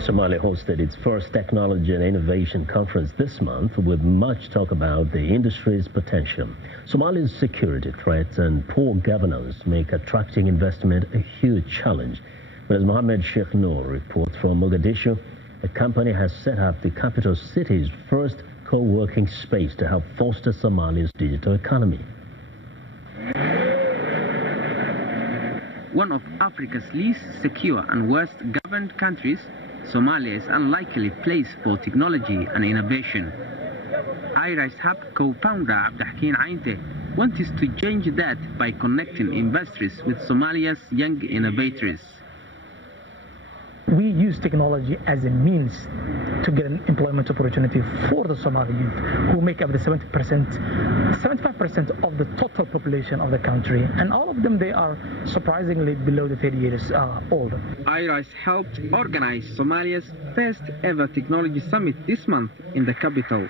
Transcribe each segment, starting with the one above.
Somalia hosted its first technology and innovation conference this month with much talk about the industry's potential. Somalia's security threats and poor governance make attracting investment a huge challenge. But as Mohammed Sheikh Noor reports from Mogadishu, the company has set up the capital city's first co-working space to help foster Somalia's digital economy. One of Africa's least secure and worst governed countries, Somalia is unlikely place for technology and innovation. IRIS Hub co-founder Abdahkeen Ainte wants to change that by connecting investors with Somalia's young innovators. We use technology as a means to get an employment opportunity for the Somali youth, who make up the 75% of the total population of the country, and all of them, they are surprisingly below the 30 years old. IRIS helped organize Somalia's first ever technology summit this month in the capital.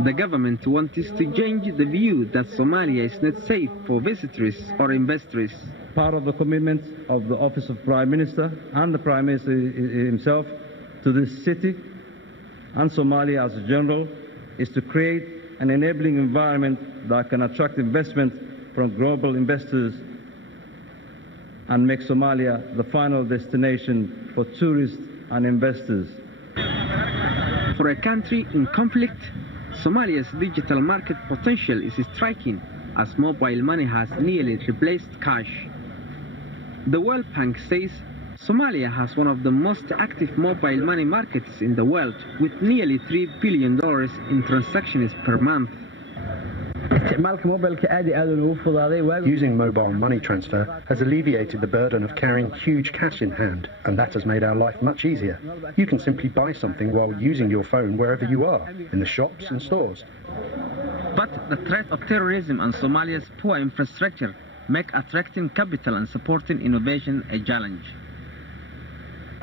The government wants to change the view that Somalia is not safe for visitors or investors. Part of the commitment of the Office of Prime Minister and the Prime Minister himself to this city and Somalia as a general is to create an enabling environment that can attract investment from global investors and make Somalia the final destination for tourists and investors. For a country in conflict, Somalia's digital market potential is striking as mobile money has nearly replaced cash. The World Bank says Somalia has one of the most active mobile money markets in the world, with nearly $3 billion in transactions per month. Using mobile money transfer has alleviated the burden of carrying huge cash in hand, and that has made our life much easier. You can simply buy something while using your phone wherever you are, in the shops and stores. But the threat of terrorism and Somalia's poor infrastructure make attracting capital and supporting innovation a challenge.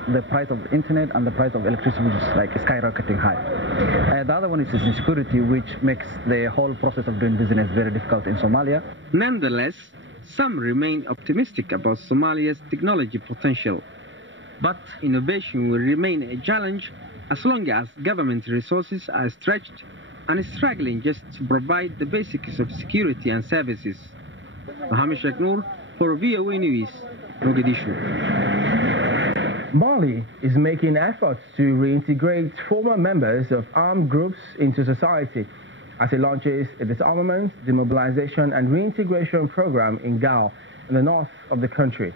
The price of the internet and the price of electricity is like skyrocketing high. The other one is insecurity, which makes the whole process of doing business very difficult in Somalia. Nonetheless, some remain optimistic about Somalia's technology potential. But innovation will remain a challenge as long as government resources are stretched and struggling just to provide the basics of security and services. Mohammed Sheikh Noor for VOA News, Mogadishu. Mali is making efforts to reintegrate former members of armed groups into society as it launches a disarmament, demobilization and reintegration program in Gao, in the north of the country.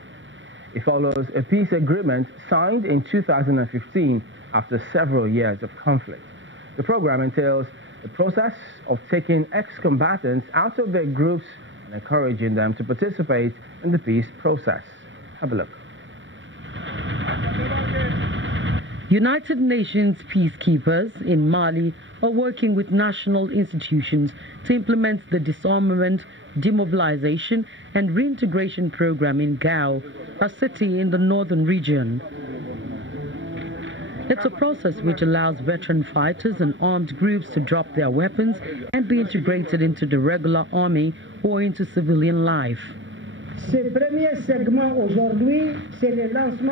It follows a peace agreement signed in 2015 after several years of conflict. The program entails the process of taking ex-combatants out of their groups and encouraging them to participate in the peace process. Have a look. United Nations peacekeepers in Mali are working with national institutions to implement the disarmament, demobilization and reintegration program in Gao, a city in the northern region. It's a process which allows veteran fighters and armed groups to drop their weapons and be integrated into the regular army or into civilian life.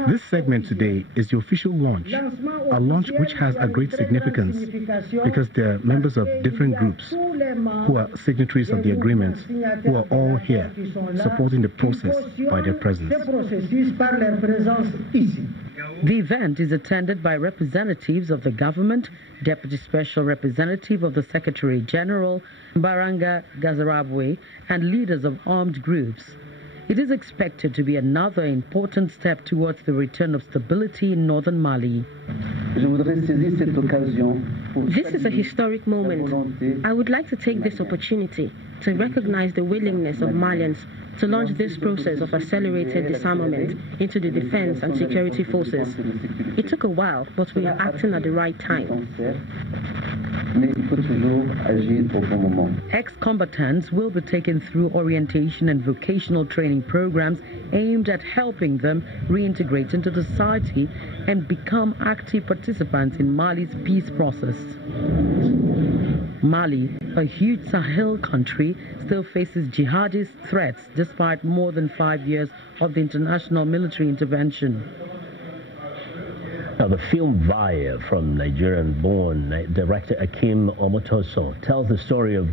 This segment today is the official launch, a launch which has a great significance because there are members of different groups who are signatories of the agreement who are all here supporting the process by their presence. The event is attended by representatives of the government, Deputy Special Representative of the Secretary General, Baranga Gazarabwe, and leaders of armed groups. It is expected to be another important step towards the return of stability in northern Mali. This is a historic moment. I would like to take this opportunity to recognize the willingness of Malians to launch this process of accelerated disarmament into the defense and security forces. It took a while, but we are acting at the right time. Ex-combatants will be taken through orientation and vocational training programs aimed at helping them reintegrate into society and become active participants in Mali's peace process. Mali, a huge Sahel country, still faces jihadist threats despite more than 5 years of the international military intervention. Now, the film Vaya from Nigerian-born director Akim Omotoso tells the story of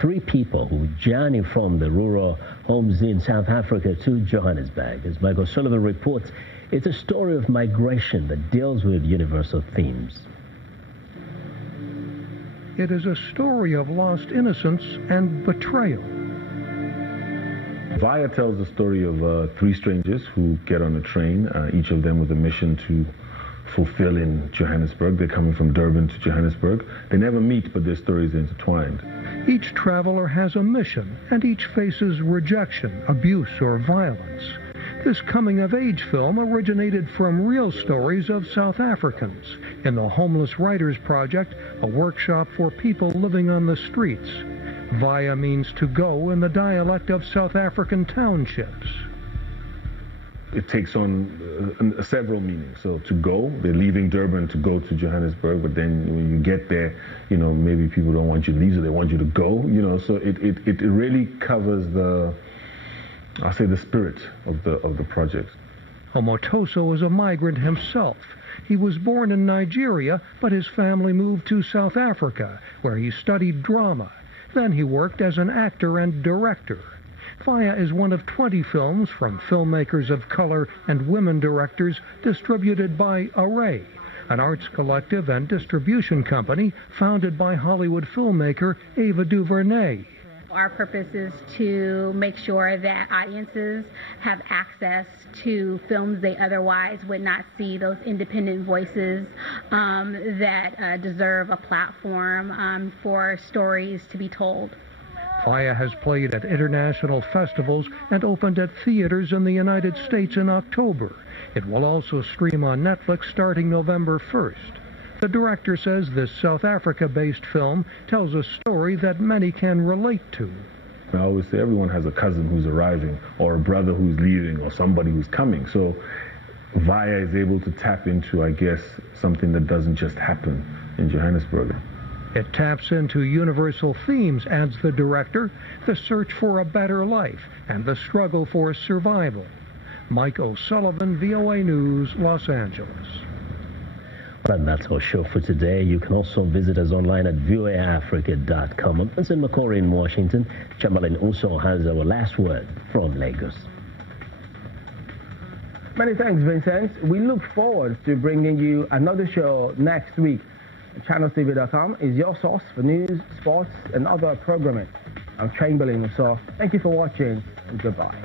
three people who journey from the rural homes in South Africa to Johannesburg. As Michael Sullivan reports, it's a story of migration that deals with universal themes. It is a story of lost innocence and betrayal. Vaya tells the story of three strangers who get on a train, each of them with a mission to fulfill in Johannesburg. They're coming from Durban to Johannesburg. They never meet, but their stories are intertwined. Each traveler has a mission, and each faces rejection, abuse, or violence. This coming-of-age film originated from real stories of South Africans in the Homeless Writers Project, a workshop for people living on the streets. Vaya means to go in the dialect of South African townships. It takes on several meanings. So to go, they're leaving Durban to go to Johannesburg, but then when you get there, maybe people don't want you to leave, so they want you to go, so it really covers the spirit of the project. Omotoso is a migrant himself. He was born in Nigeria, but his family moved to South Africa, where he studied drama. Then he worked as an actor and director. Vaya is one of 20 films from filmmakers of color and women directors distributed by Array, an arts collective and distribution company founded by Hollywood filmmaker Ava DuVernay. Our purpose is to make sure that audiences have access to films they otherwise would not see, those independent voices that deserve a platform for stories to be told. Vaya has played at international festivals and opened at theaters in the United States in October. It will also stream on Netflix starting November 1st. The director says this South Africa-based film tells a story that many can relate to. I always say everyone has a cousin who's arriving, or a brother who's leaving, or somebody who's coming. So Vaya is able to tap into, I guess, something that doesn't just happen in Johannesburg. It taps into universal themes, adds the director, the search for a better life and the struggle for survival. Mike O'Sullivan, VOA News, Los Angeles. And that's our show for today. You can also visit us online at voaafrica.com. I'm Vincent McCory in Washington. Chamberlain also has our last word from Lagos. Many thanks, Vincent. We look forward to bringing you another show next week. ChannelsTV.com is your source for news, sports, and other programming. I'm Chamberlain, so thank you for watching, and goodbye.